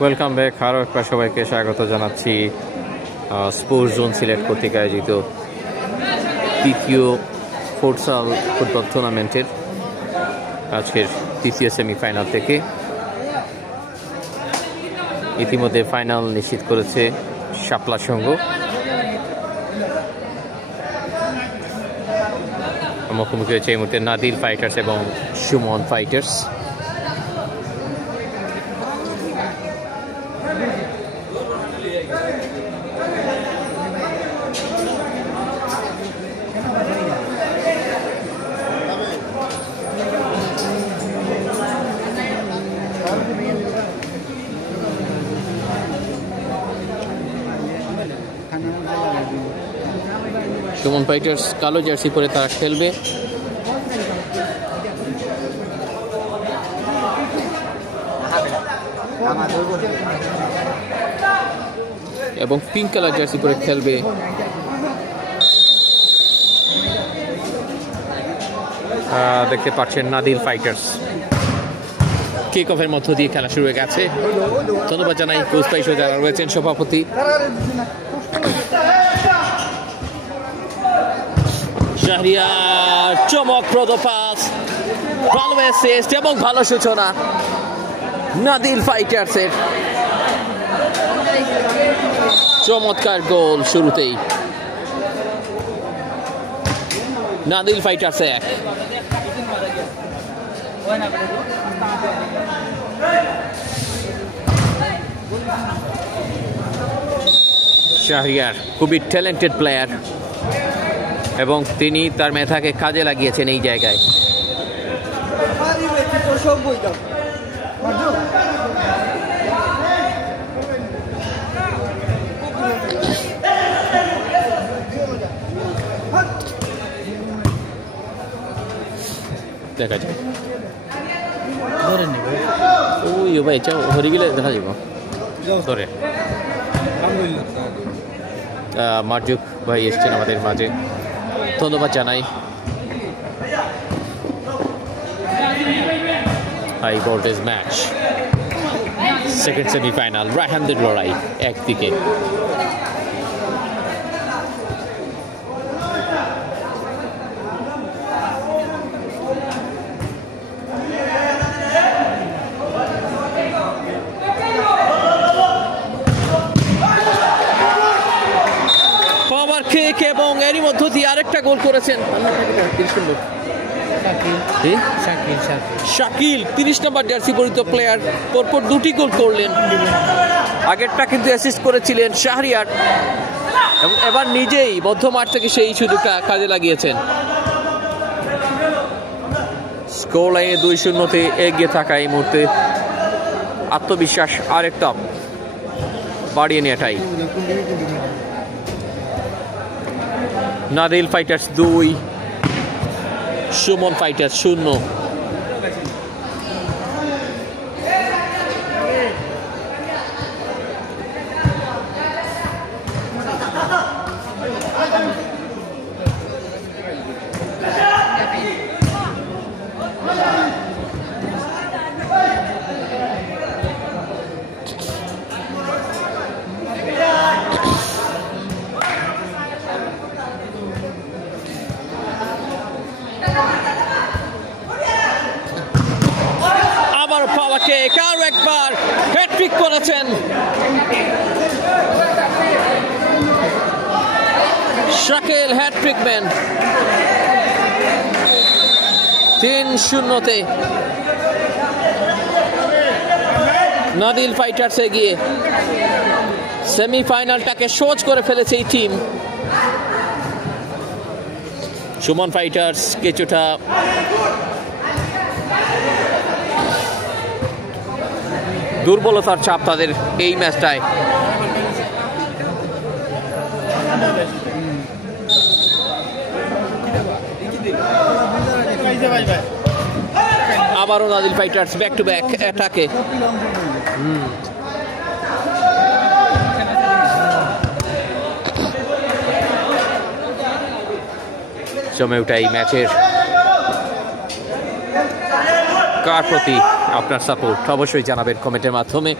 Welcome back. আরও একবার সবাইকে স্বাগত জানাচ্ছি স্পোর্টস জোন সিলেট কর্তৃক আয়োজিত তৃতীয় ফুটসাল ফুটবল টুর্নামেন্টের আজকের তৃতীয় সেমিফাইনাল থেকে। ইতিমধ্যে ফাইনাল নিশ্চিত করেছে শাপলা সংঘ। মুখোমুখি হয়েছে এই মুহূর্তে নাদিল ফাইটার্স এবং সুমন ফাইটার্স। সুমন ফাইটার্স কালো জার্সি পরে তারা খেলবে, এবং পিঙ্ক কালার জার্সি পরে খেলবে দেখতে পাচ্ছেন নাদিল ফাইটার্স। কিক অফের মধ্য দিয়ে খেলা শুরু হয়ে গেছে। ধন্যবাদ জানাই কোচ পাইসো যারা রয়েছেন, সভাপতি শাহরিয়ার, চমকপ্রদ পাস, ভালো অ্যাসিস্ট এবং ভালো সূচনা নাদিল ফাইটার্সের। চমৎকার গোল শুরুতেই, নাদিল ফাইটার্স 1। শাহরিয়ার খুবই ট্যালেন্টেড প্লেয়ার এবং তিনি তার মেধাকে কাজে লাগিয়েছেন এই জায়গায়। দেখা যায় ওই ভাই চাও হরি গেলে দেখা যাব ধরে। মার্জুক ভাই এসছেন আমাদের মাঝে, ধন্যবাদ জানাই। High voltage match, second semifinal, রায়হানদের লড়াই একদিকে। এবং এরই মধ্য দিয়ে আরেকটা গোল করেছেন শাকিল, 30 নম্বর জার্সি পরিহিত প্লেয়ার, পরপর দুটি গোল করলেন। আগেরটা কিন্তু অ্যাসিস্ট করেছিলেন শাহরিয়ার এবং এবার নিজেই বদ্ধ মাঠ থেকে সেই সুযোগটা কাজে লাগিয়েছেন। স্কোর লাইনে 2-0-তে এগিয়ে থাকা এই মুহূর্তে আত্মবিশ্বাস আরেকটা বাড়িয়ে নেওয়াটাই। নাদিল ফাইটার্স 2, সুমন ফাইটার্স 0। আরো একবার হ্যাট্রিক করেছেন শাকিল, হ্যাট্রিক ম্যান। 3-0-তে নাদিল ফাইটার্স এগিয়ে সেমিফাইনালটাকে সহজ করে ফেলেছে এই টিম। সুমন ফাইটার্স কিছুটা দুর্বলতার চাপ তাদের এই ম্যাচটায়। আবারও নাদিল ফাইটার্স ব্যাক টু ব্যাক অ্যাটাকে। জমে ওঠা এই ম্যাচের কার প্রতি আপনার সাপোর্ট অবশ্যই জানাবেন কমেন্টের মাধ্যমে।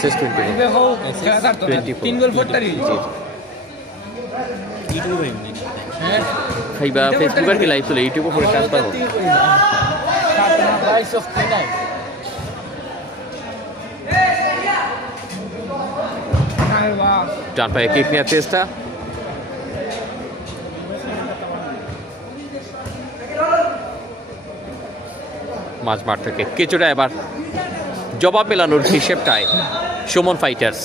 SS24 খাইবা ফেসবুকের কি লাইভ চলে ইউটিউবে পরে ট্রান্সফার হবে ডান পায়ে কিক নেওয়ার চেষ্টা মাঝ মাঠ থেকে কিছুটা এবার জবাব মেলানোর হিসেবটায় সুমন ফাইটার্স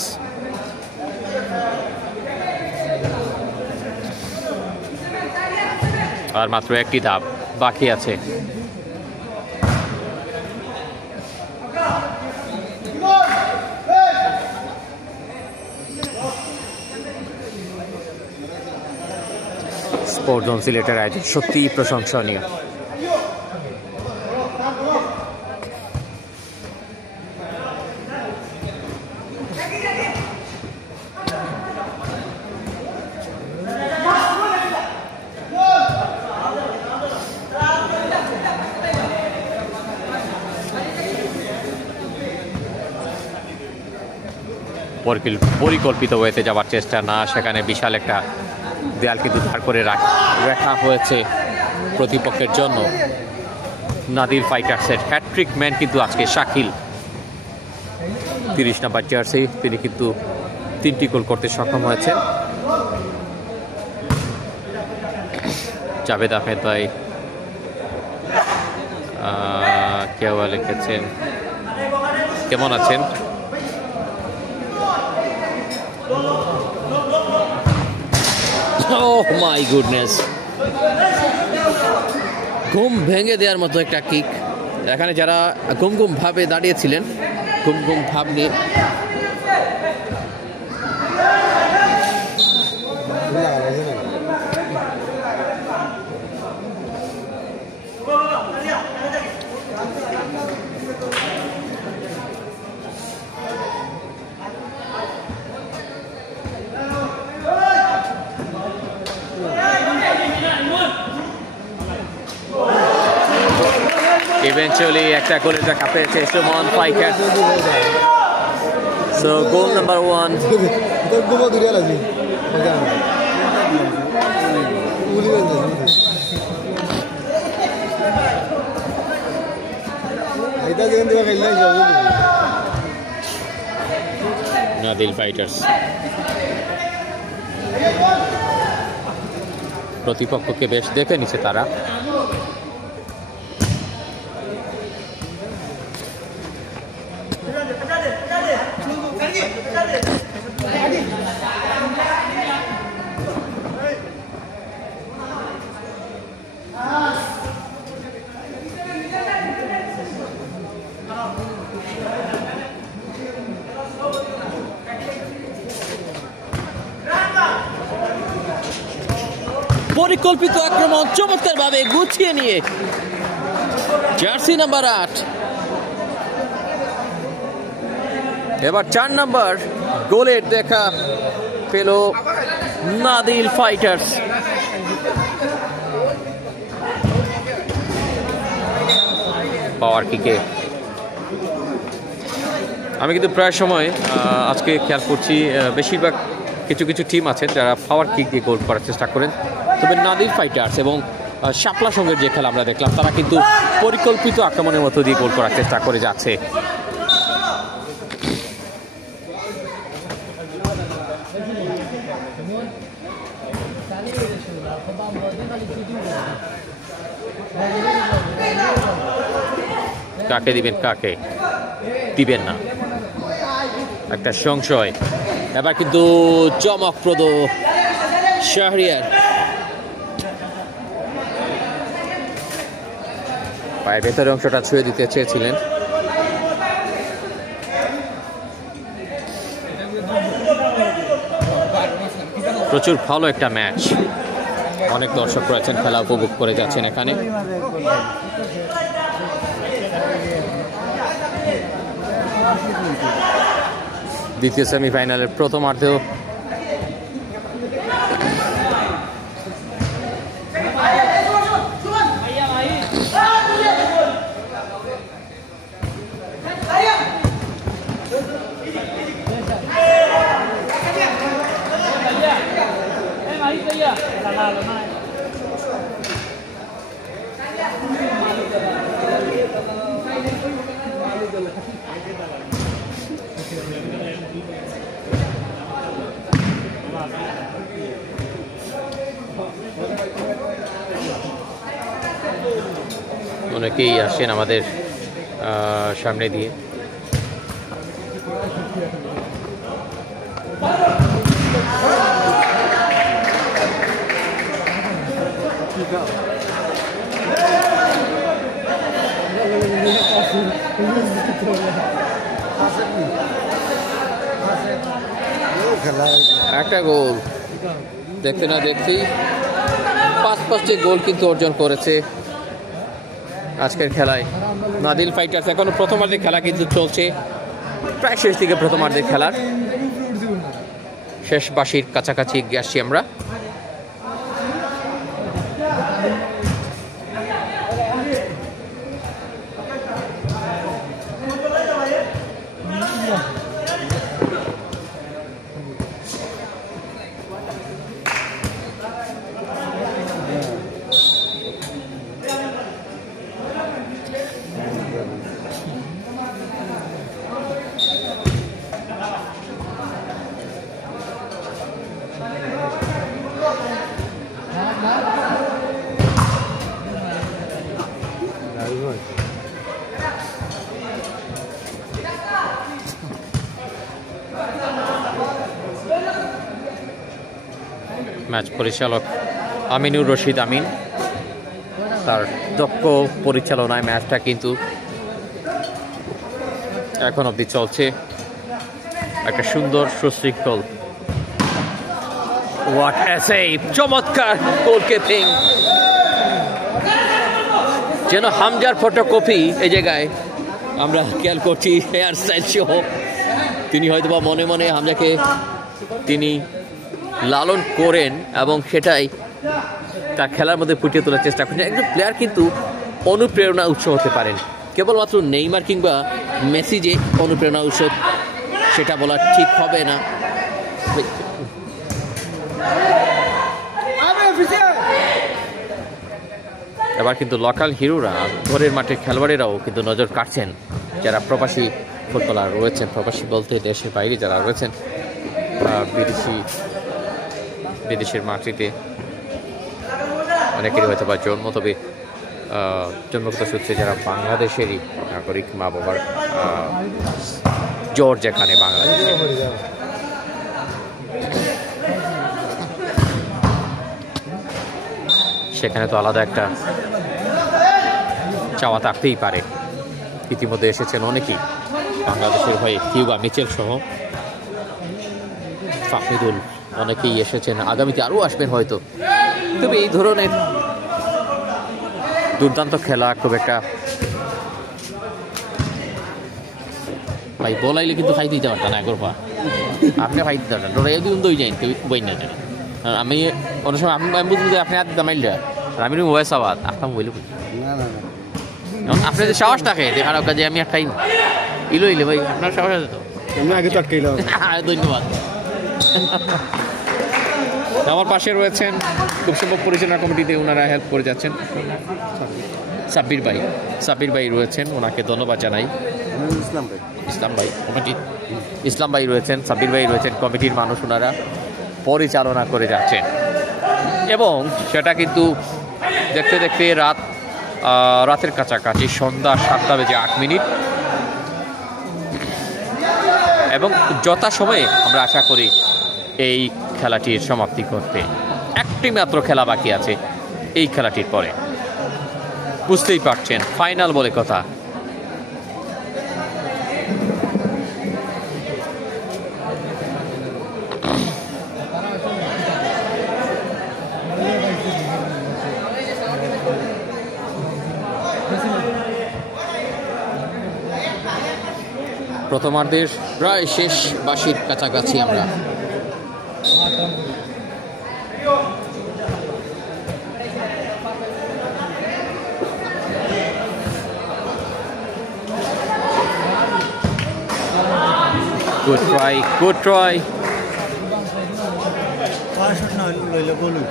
আর মাত্র একটি ধাপ বাকি আছে স্পোর্টস জোন সিলেটের আয়োজন সত্যিই প্রশংসনীয় পরিকল্পিত ওয়েতে যাওয়ার চেষ্টা না সেখানে বিশাল একটা দেয়াল কিন্তু ধার করে রাখা হয়েছে প্রতিপক্ষের জন্য নাদিল ফাইটার্সের হ্যাট্রিক ম্যান কিন্তু আজকে শাকিল 30 নম্বর জার্সি তিনি কিন্তু 3টি গোল করতে সক্ষম হয়েছেন জাভেদ আহমেদ ভাই কেউ লিখেছেন কেমন আছেন Oh my goodness ঘুম ভেঙে দেওয়ার মতো একটা কিক এখানে যারা ঘুম ভাবে দাঁড়িয়েছিলেন ঘুম ভাব নিয়ে Eventually, একটা গোলের দেখা পেয়েছে Suman fighters So goal number 1 Nadil fighters প্রতিপক্ষকে বেশ দেখে নিছে তারা পরিকল্পিত আক্রমণ চমৎকার ভাবে গুছিয়ে নিয়ে জার্সি নাম্বার 8 এবার 4 নাম্বার গোলের দেখা পেল নাদিল ফাইটার্স পাওয়ার কিকে আমি কিন্তু প্রায় সময় আজকে খেয়াল করছি বেশিরভাগ কিছু টিম আছে যারা পাওয়ার কিক দিয়ে গোল করার চেষ্টা করেন তবে নাদিল ফাইটার্স এবং শাপলা সঙ্গের যে খেলা আমরা দেখলাম তারা কিন্তু পরিকল্পিত আক্রমণের মতো দিয়ে গোল করার চেষ্টা করে যাচ্ছে কাকে দিবেন কাকে দিবেন না একটা সংশয় এবার কিন্তু চমকপ্রদ শাহরিয়ার পায়ের ভেতরের অংশটা ছুঁয়ে দিতে চেয়েছিলেন প্রচুর ভালো একটা ম্যাচ অনেক দর্শক রয়েছেন খেলা উপভোগ করে যাচ্ছেন এখানে দ্বিতীয় সেমিফাইনালের প্রথমার্ধেও অনেকেই আসেন আমাদের সামনে দিয়ে। একটা গোল দেখতে না দেখতেই 5-5টি গোল কিন্তু অর্জন করেছে আজকের খেলায় নাদিল ফাইটার্স। এখনো প্রথমার্ধের খেলা কিন্তু চলছে, প্রায় শেষ দিকে প্রথমার্ধের খেলার শেষ বাঁশির কাছাকাছি আসছি আমরা। ম্যাচ পরিচালক আমিনুর রশিদ আমিন, তার দক্ষ পরিচালনায় ম্যাচটা কিন্তু এখন অবধি চলছে। একটা সুন্দর সুশৃঙ্খল, হোয়াট এ সেভ, চমৎকার গোলকিপিং, যেন হামজার ফটোকপি এই জায়গায় আমরা খেয়াল করছি। হেয়ার স্টাইল সহ তিনি হয়তোবা মনে মনে হামজাকে তিনি লালন করেন এবং সেটাই তার খেলার মধ্যে ফুটিয়ে তোলার চেষ্টা করছেন। একজন প্লেয়ার কিন্তু অনুপ্রেরণা উৎস হতে পারেন, কেবলমাত্র নেইমার কিংবা মেসি যে অনুপ্রেরণা উৎস সেটা বলা ঠিক হবে না। এবার কিন্তু লোকাল হিরোরা, ঘরের মাঠের খেলোয়াড়েরাও কিন্তু নজর কাটছেন, যারা প্রবাসী ফুটবলার রয়েছেন, প্রবাসী বলতে দেশের বাইরে যারা রয়েছেন, বিদেশের মাটিতে অনেকেরই হয়তো বা জন্ম, তবে জন্মগত সূত্রে যারা বাংলাদেশেরই নাগরিক, মা বাবার জোর যেখানে বাংলাদেশে, সেখানে তো আলাদা একটা চাওয়া থাকতেই পারে। ইতিমধ্যে এসেছেন অনেকেই বাংলাদেশের হয়ে, কিউবা মিচেল সহ ফাহমিদুল, অনেকেই এসেছেন, আগামীতে আরও আসবেন হয়তো। তবে এই ধরনের দুর্দান্ত খেলা খুব একটা ভাই বলাইলে কিন্তু খাইতে দিতে পারতাম না, একবার আপনি খাইতে দিতে পারতেন, ডরাই দিন দই যাই বই না জানি। আমি অনেক সময় আমি বুঝলি যে আপনি হাতে দামাইলে আর আমি ওয়েস আওয়াজ আপনার বইলে আপনি যে সাহস থাকে দেখার কাজে আমি আর খাই ইলো ইলে ভাই, আপনার সাহস আছে তো? আগে তো ধন্যবাদ। আমার পাশে রয়েছেন খুব সম্ভব পরিচালনা কমিটিতে ওনারা হেল্প করে যাচ্ছেন সাব্বির ভাই রয়েছেন, ওনাকে ধন্যবাদ জানাই। ইসলাম ভাই রয়েছেন, সাব্বির ভাই রয়েছেন, কমিটির মানুষ, ওনারা পরিচালনা করে যাচ্ছেন। এবং সেটা কিন্তু দেখতে দেখতে রাতের কাছাকাছি সন্ধ্যা 7:08 এবং যথাসময়ে আমরা আশা করি এই খেলাটির সমাপ্তি করতে। একটি মাত্র খেলা বাকি আছে এই খেলাটির পরে, বুঝতেই পারছেন ফাইনাল বলে কথা। প্রথমার্ধের প্রায় শেষ বাঁশির কাছাকাছি আমরা। Good try. ছয় না লইলে বলুন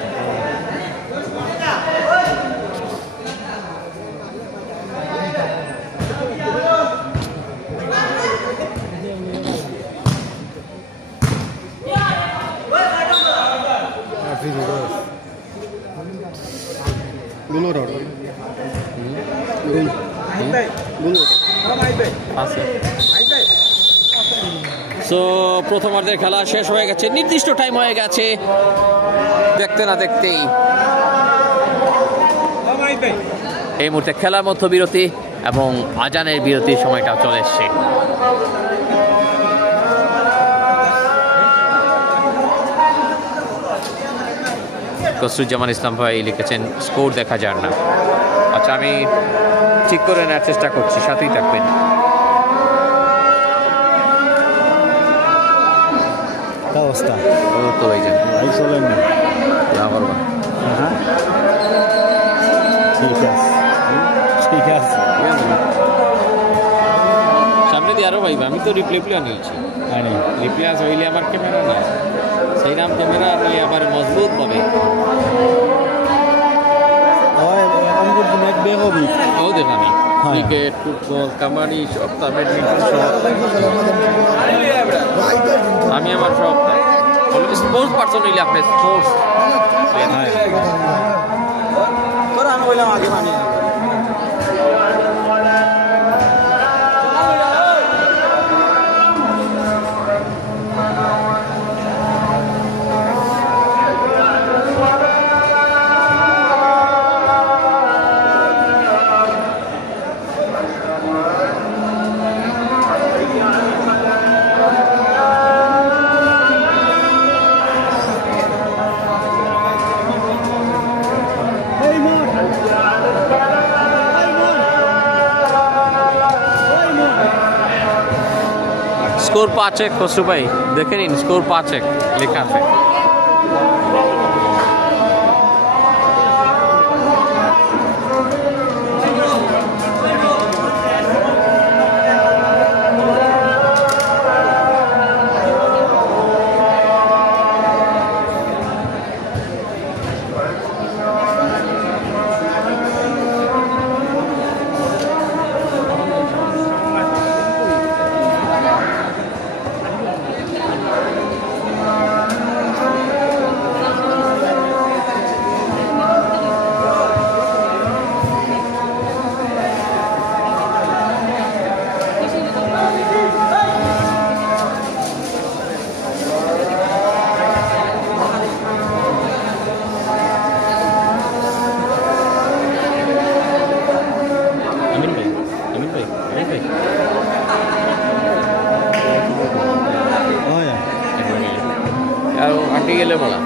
সো প্রথমার্ধের খেলা শেষ হয়ে গেছে, নির্দিষ্ট টাইম হয়ে গেছে, দেখতে না দেখতেই এই মুহূর্তে খেলার মধ্য বিরতি এবং আজানের বিরতির সময়টা চলে এসছে। কসরুজ্জামান ইসলাম ভাই লিখেছেন স্কোর দেখা যার না। আচ্ছা, আমি ঠিক করে নেওয়ার চেষ্টা করছি, সাথেই থাকবেন। অবস্থা তো এই যে চলেন না হ্যাঁ ঠিক আছে ঠিক আছে সামনে দিয়ে আরো ভাইবা, আমি তো রিপ্লে আনিয়েছি, রিপ্লে হইলে আমার ক্যামেরা না, সেই নাম ক্যামেরা নিয়ে আবার মজবুত পাবে। ও দেখানি ক্রিকেট, ফুটবল, কাবাডি, সব ব্যাডমিন্টন সব আমি আমার সব স্পোর্টস পার্সন হইলে আপনি স্পোর্টস আগে মানি স্কোর 5-1 খসরু ভাই, দেখে নিন স্কোর 5-1 লেখা আছে। আটকে গেলে বলা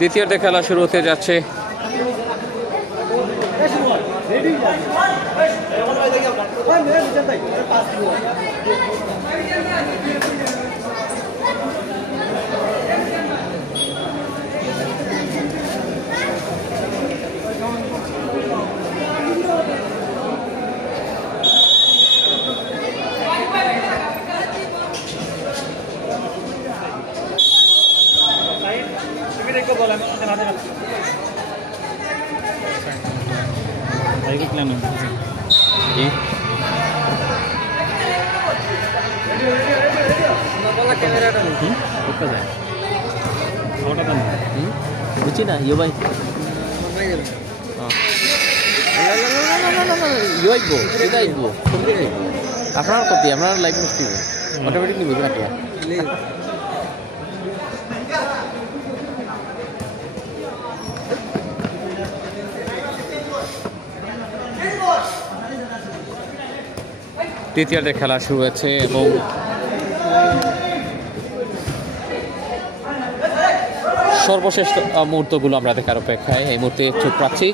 দ্বিতীয়ার্ধে খেলা শুরু হতে যাচ্ছে। বুঝছি না ইয়ে ভাই ইয়ে আইবো এটা আইবো আপনার কপি আপনার লাইভ মিস্ত্রি অটোমেটিক নিব না তৃতীয়ার্ধে খেলা শুরু হয়েছে এবং সর্বশেষ মুহূর্তগুলো আমরা দেখার অপেক্ষায়। এই মুহূর্তে চোখ রাখছি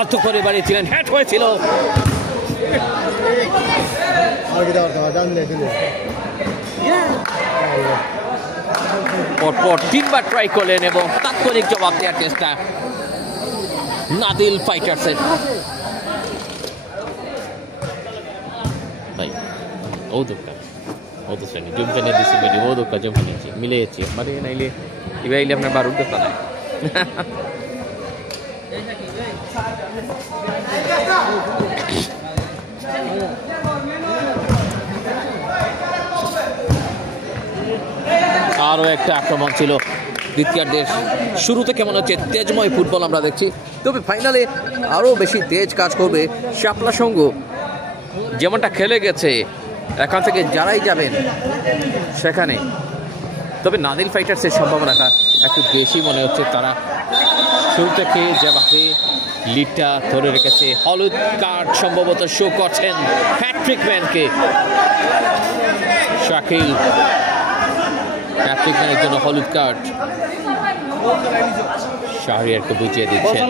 অর্থ করে বাড়িয়েছিলেন, হ্যাট হয়েছিল। পরপর তিনবার ট্রাই করলেন এবং তাৎক্ষণিক জবাব দেওয়ার চেষ্টা নাদিল ফাইটার্সের। ভাই ও দোকা ও তো শ্রেণী জমখানে দিছি মিলি ও দোকা জমখানে মিলেছি মানে নাইলে ইবাইলে আপনার বারুদ দোকা নাই। আরও একটা আক্রমণ ছিল দ্বিতীয়ার্ধের শুরুতে। কেমন হচ্ছে তেজময় ফুটবল আমরা দেখছি, তবে ফাইনালে আরও বেশি তেজ কাজ করবে শাপলা সংঘ। যেমনটা খেলে গেছে এখান থেকে যারাই যাবেন সেখানে, তবে নাদিল ফাইটার্সের সম্ভাবনাটা একটু বেশি মনে হচ্ছে। তারা শুরু থেকে যেভাবে লিডটা ধরে রেখেছে, হলুদ কার্ড সম্ভবত শো করছেন হ্যাট্রিক ম্যানকে। শাকিল হ্যাট্রিক ম্যানের জন্য হলুদ কার্ড, শাহরিয়ারকে বুঝিয়ে দিচ্ছেন।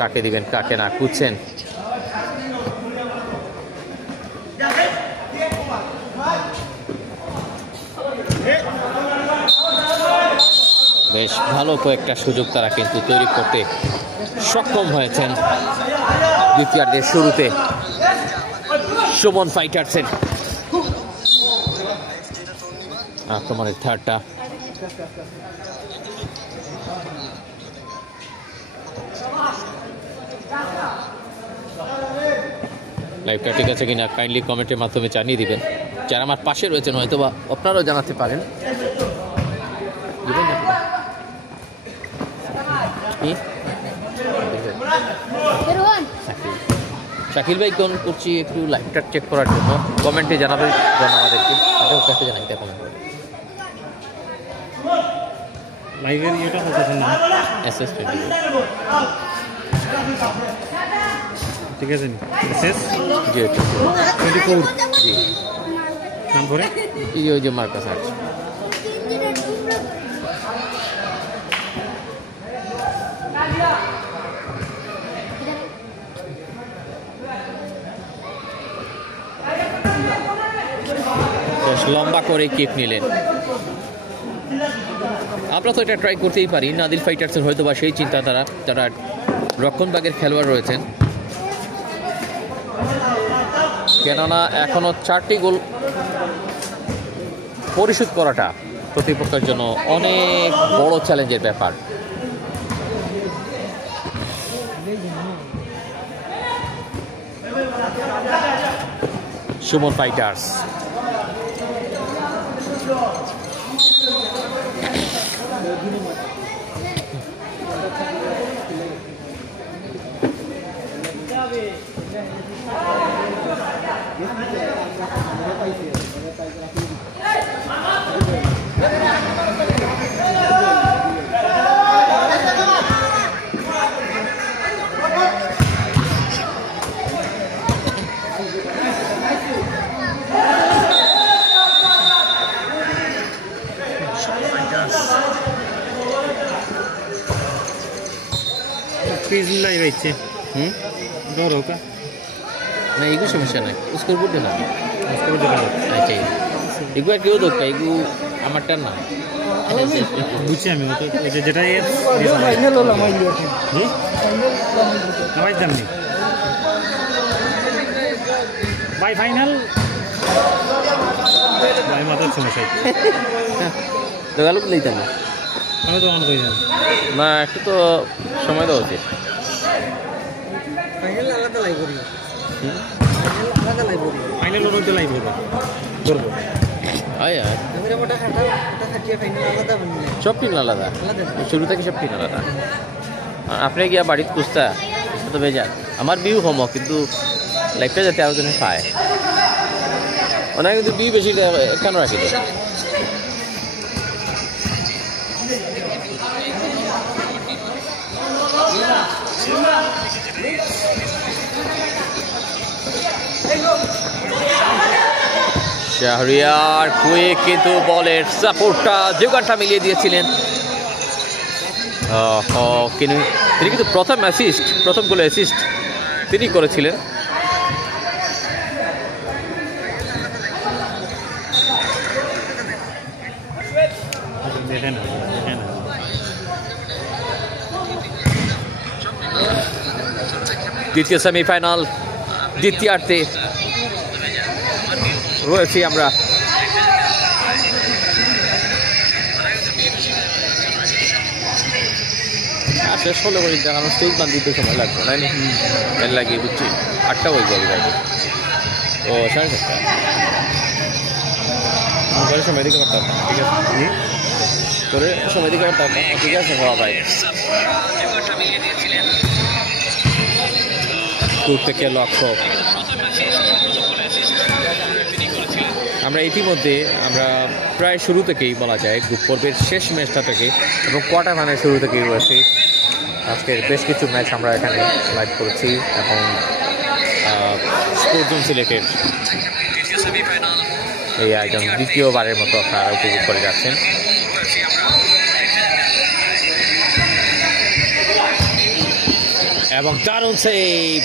কাকে দিবেন কাকে না খুঁজছেন। বেশ ভালো কয়েকটা সুযোগ তারা কিন্তু তৈরি করতে সক্ষম হয়েছেন দ্বিতীয়ার্ধের শুরুতে। সুমন ফাইটার্সের আক্রমণের থার্ডটা লাইভটা ঠিক আছে কিনা কাইন্ডলি কমেন্টের মাধ্যমে জানিয়ে দিবেন। যারা আমার পাশে রয়েছেন হয়তো বা আপনারাও জানাতে পারেন। শাকিল ভাই কোন করছি একটু লাইভটা চেক করার জন্য কমেন্টে জানাবে আমাদেরকে, তাদেরও কাছে জানাইতে কমেন্ট করে। লাইভের ইয়েটা হচ্ছে না SS20 ঠিক আছে জি 24 জি নাম করে এই ওই যে মার্কাস আছে। বেশ লম্বা করে কিক নিলেন। আমরা তো এটা ট্রাই করতেই পারি। নাদিল ফাইটার্সের হয়তো বা সেই চিন্তাধারা, যারা রক্ষণভাগের খেলোয়াড় রয়েছেন, কেননা এখনো 4টি গোল পরিশোধ করাটা প্রতিপক্ষের জন্য অনেক বড় চ্যালেঞ্জের ব্যাপার। সুমন ফাইটার্স इच्छे दौड़ होगा না এগুলো সমস্যা নাই স্কোর বোর্ডে না उसको भी दिखा আচ্ছা এগুলো আর কেউ দোকা এগুলো আমারটা না বুঝছি আমি তো যেটা জি নামাজ দামনি ভাই ফাইনাল ভাই মাথার সমস্যা দোকালুক লইতাম না আমি তো অন করি না একটু তো সময় দেওয়া উচিত ফাইনাল ওর তো লাইভ হবে করবো আয় সব টিম আলাদা শুরু থেকে সব টিম আলাদা আপনি গিয়া বাড়িতে খুঁজতা তো বেজার আমার বিউ হম কিন্তু লাইফটা যাতে আরো জনে পায় ওনার কিন্তু বিউ বেশি কেন রাখি শাহরিয়ার কুইক কিন্তু বলের সাপোর্টটা যোগানটা মিলিয়ে দিয়েছিলেন তিনি কিন্তু প্রথম গোলে অ্যাসিস্ট তিনি করেছিলেন দ্বিতীয় সেমিফাইনাল দ্বিতীয়ার্ধে রয়েছি আমরা শেষ হলে বলি দেখানো স্টেজ বান দিতে সময় লাগবে তাই না এর লাগিয়ে বুঝছি 8টা হয়ে যাবে গাড়ি ও 7:30 করে সময় দিতে পারতাম ঠিক আছে করে সময় দিতে পারতাম ঠিক আছে হওয়া ভাই দূর থেকে লক্ষ্য আমরা ইতিমধ্যে আমরা প্রায় শুরু থেকেই বলা যায় গ্রুপ পর্বের শেষ ম্যাচটা থেকে এবং কোয়ার্টার ফাইনাল শুরু থেকেই রয়েছে আজকের বেশ কিছু ম্যাচ আমরা এখানে লাইভ করেছি এবং স্পোর্টস জোন সিলেটের এই আয়োজন দ্বিতীয়বারের মতো আপনারা উপভোগ করে যাচ্ছেন এবং দারুণ সেভ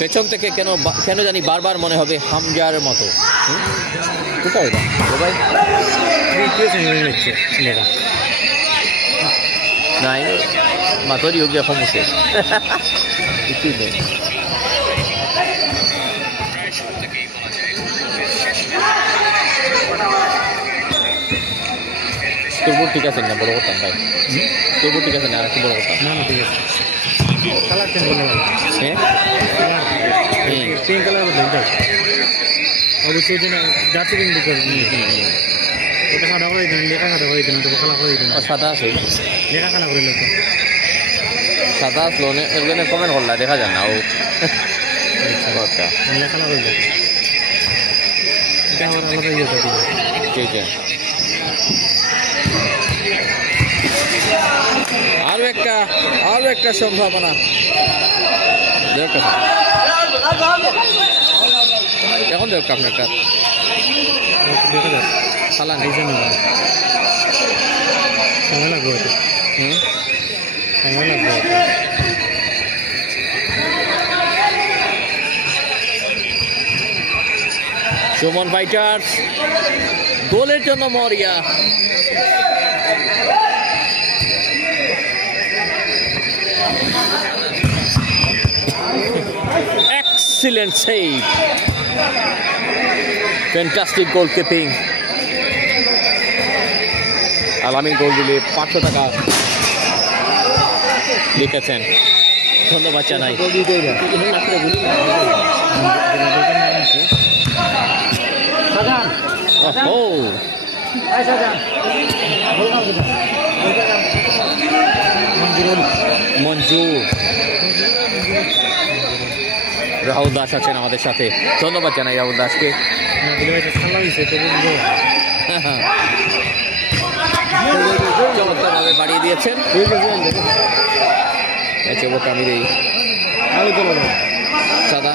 পেছন থেকে কেন জানি বারবার মনে হবে হামজার মতো কোথায় ভাই নাই মাতরি হোক গিয়া সমস্যা কিছুই নেই তোর ঠিক আছে না বড় করতাম ভাই তোর ঠিক আছে না আর একটু বড় করতাম না ঠিক আছে কালার চেঞ্জ করলে ভালো হ্যাঁ পিঙ্ক কালার অবশ্যই জার্সি পিঙ্ক করে ওটা সাদা করে দিতেন লেখা সাদা করে দিতেন ওটা কালা করে দিতেন সাদা আছে লেখা কালা করে দিত সাদা আসলো এগুলো কমেন্ট করলা দেখা যায় না ও লেখা কালা করে দিত এটা আমার আলাদা ইয়ে থাকে ঠিক আছে আরো একটা সম্ভাবনা এখন দেখ আপনার একটা দেখা যাক সালা এই জন্য সময় লাগবে হয়তো সময় লাগবে সুমন ফাইটার্স গোলের জন্য মরিয়া Excellent save. Fantastic goalkeeping. আলামিন গোল দিলে 500 টাকা লিখেছেন ধন্যবাদ জানাই মঞ্জু রাহুল দাস আছেন আমাদের সাথে ধন্যবাদ জানাই রাহুল দাসকে চমৎকারভাবে বাড়িয়ে দিয়েছেন আমি দেই সাদা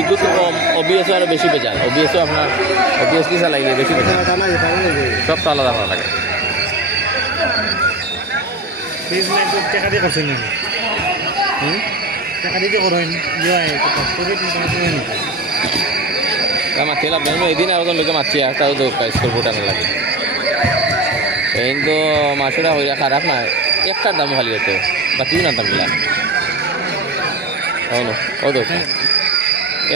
ইগু তো কম, ওবিএসও আরো বেশি বেজাল। ওবিএসও আপনার ওবিএস কি চালাইলে বেশি বেজাল, সব তো আলাদা আলাদা লাগে। টাকা দিয়ে করছেন টাকা দিতে করেন মাতি লাভ নাই, এদিন আরো লোকে মারছি একটা স্কুল ভুটানে লাগে কিন্তু মাছটা হইয়া খারাপ না, একটার দাম খালি হতো বাকি না দাম গিলা ও দোষ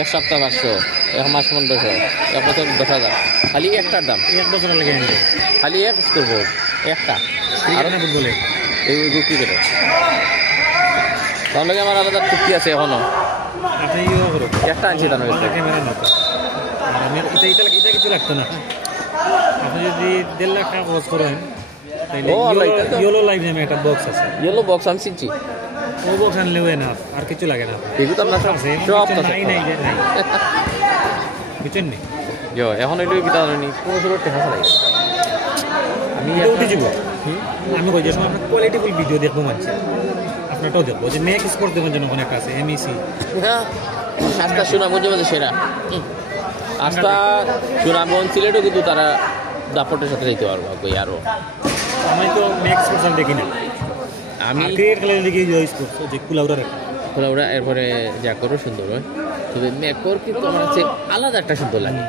এক সপ্তাহ 500, এক মাস 1500, এক বছর 10,000, খালি একটার দাম। এক বছর লাগে খালি এক স্কুল বোর্ড একটা বলে এই ক্রিকেটে তাহলে আমার আলাদা চুক্তি আছে এখনো, আপনি একটা আনছি তার এটা কিছু লাগতো না। আপনি যদি 1.5 লাখ টাকা খরচ করেন ইয়েলো লাইফ নামে একটা বক্স আছে, ইয়েলো বক্স আমি চিনছি, ও বক্স আনলেও না আর কিছু লাগে না। এগুলো তো আপনার সব বুঝছেন নি এখন এটু কিতা নি 15 টাকা লাগে। আমি উঠে যাব, আমি কই যে সময় আমরা কোয়ালিটিফুল ভিডিও দেখবো মানছি, আপনারটাও দেখবো যে মেক স্পোর্ট দেখবেন যেন অনেক আছে এমইসি আস্থা সুনামগঞ্জের মধ্যে সেরা, আস্থা সুনামগঞ্জ সিলেটও কিন্তু তারা দাপটের সাথে যেতে পারবো আরো। আমি তো মেক স্পোর্টস দেখি না, আমি ক্রিকেট খেলে দেখি স্পোর্টস যে কুলাউড়া এরপরে জাকরও সুন্দর হয়, তবে মেকর কিন্তু আমার কাছে আলাদা একটা সুন্দর লাগে।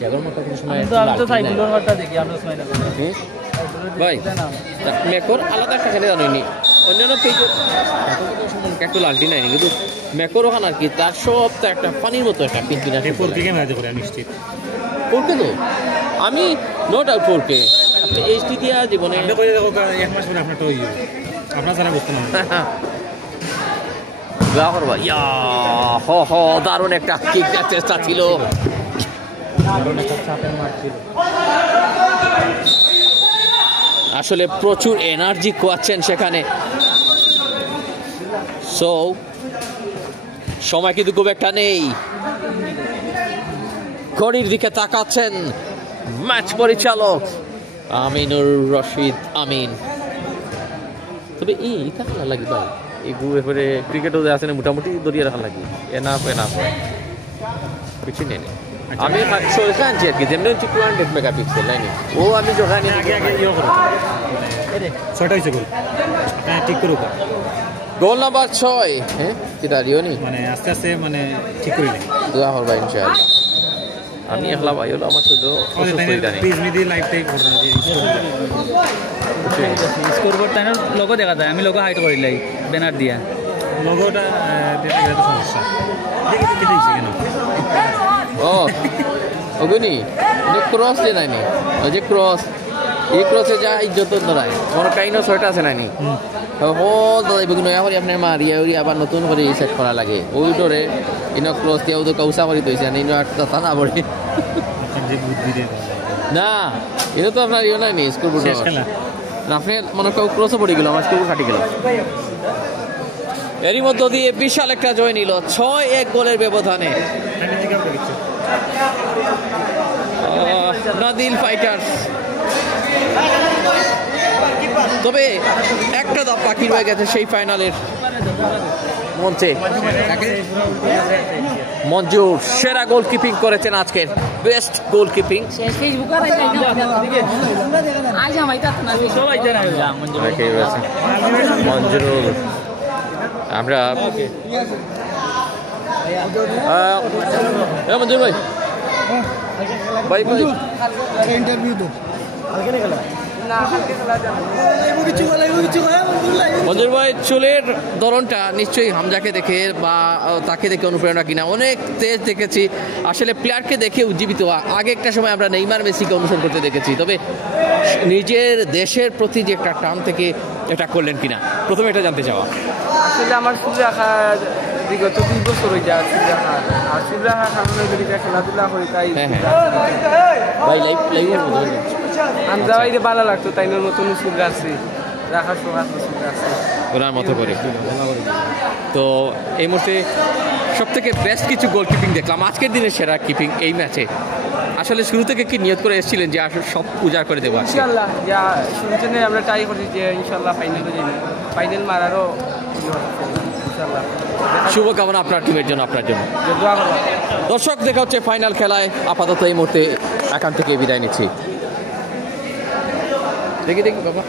জাকর মাঠটা কোনো সময় ভাই মেকর আলাদা একটা খেলে জানি, অন্যান্য পেজ একটু লালটি নাই কিন্তু মেকর ওখানে আর কি তার সবটা একটা পানির মতো একটা পিনপিনা নিশ্চিত। পড়কে তো আমি নো ডাউট পড়কে আপনি এইচডি দিয়া জীবনে এক মাস পরে আপনারটা আপনার যারা বুঝতে না করবা ইয়া দারুণ একটা কিক দেওয়ার চেষ্টা ছিল, আসলে প্রচুর এনার্জি কোয়াচ্ছেন সেখানে। সো সময় কিন্তু খুব একটা নেই, ঘড়ির দিকে তাকাচ্ছেন ম্যাচ পরিচালক আমিনুর রশিদ আমিন। তবে এটা খেলা লাগি ভাই এরপরে ক্রিকেটও যে আছে না মোটামুটি দরিয়া রাখা লাগি এনাফ কিছু নেই। আমি আনছি আর কি যেমনি হচ্ছে 200 মেগাপিক্সেল লাইনে ও আমি জোগানি ঠিক করুক গোল নাম্বার 6 হ্যাঁ যেটা রিওনি মানে আস্তে আস্তে মানে ঠিক করে নেই দোয়া করবা ইনশাআল্লাহ। আমি একলা ভাই হলো আমার শুধু স্কোরবোর্ড তাই লোগো দেখা যায়, আমি লোগো হাইট করিলাই ব্যানার দিয়া লোগোটা সমস্যা কেন ও ওগুনি ক্রস যে নাইনি ওই যে ক্রস এই ক্রসে যা ইজ্জত ধরায় মনে কাইনো 6টা আছে নাইনি ও দাদা বেগুন করি আপনার মারিয়া উড়ি আবার নতুন করে সেট করা লাগে ওই ডরে ইনো ক্রস দিয়ে ওদের কৌসা করি তৈছে ইনো একটা না পড়ে না এটা তো আপনার ইয়ে নাইনি স্কুল বোর্ড আপনি মনে করো ক্রসে পড়ে গেল আমার স্কুল কাটি গেল। এরই মধ্য দিয়ে বিশাল একটা জয় নিল 6-1 গোলের ব্যবধানে নাদিল ফাইটার্স। তবে একটা ধাপ বাকি রয়ে গেছে সেই ফাইনালের মঞ্চে। মঞ্জুর সেরা গোলকিপিং করেছেন আজকের বেস্ট গোলকিপিং। মঞ্জুরুল আমরা মঞ্জুর ভাই ভাই ইন্টারভিউ তো মঞ্জুর ভাই চুলের ধরনটা নিশ্চয়ই হামজাকে দেখে বা তাকে দেখে অনুপ্রেরণা কিনা, অনেক তেজ দেখেছি আসলে প্লেয়ারকে দেখে উজ্জীবিত। আগে একটা সময় আমরা নেইমার মেসিকে অনুসরণ করতে দেখেছি, তবে নিজের দেশের প্রতি যে একটা টান থেকে এটা করলেন কিনা প্রথমে এটা জানতে চাওয়া। আসলে আমার চুল রাখা বিগত 2 বছর হয়ে যায় চুল রাখা, আর চুল রাখার কারণে যদি খেলাধুলা করি তাই ভাই লাইভ আমরা বাইরে ভালো লাগতো তাই নতুন চুল রাখছি রাখার সময় চুল রাখছি ওনার মতো করে। তো এই মুহূর্তে সব থেকে বেস্ট কিছু গোলকিপিং দেখলাম, আজকের দিনের সেরা কিপিং এই ম্যাচে আসলে শুরু থেকে কি নিয়ত করে এসেছিলেন যে আসলে সব উজাড় করে দেবো আজকে? ইনশাল্লাহ যা শুরুতে আমরা ট্রাই করছি যে ইনশাল্লাহ ফাইনালে যাই, ফাইনাল মারারও ইনশাল্লাহ শুভকামনা আপনার টিমের জন্য, আপনার জন্য। দোয়া করবো। দর্শক, দেখা হচ্ছে ফাইনাল খেলায়। আপাতত এই মুহূর্তে এখান থেকে বিদায় নিচ্ছি। দেখি বাবা।